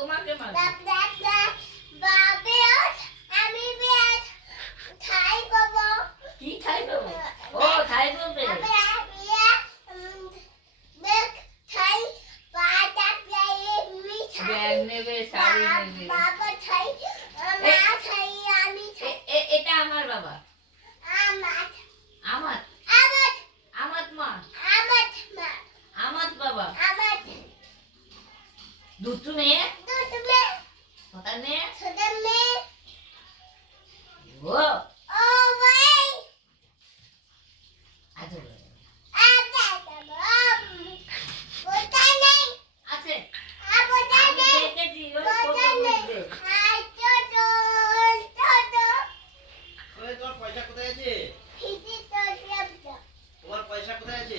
তোমাকে দুটো মেয়ে? তোমার পয়সা কোথায় আছে? তোমার পয়সা কোথায় আছে?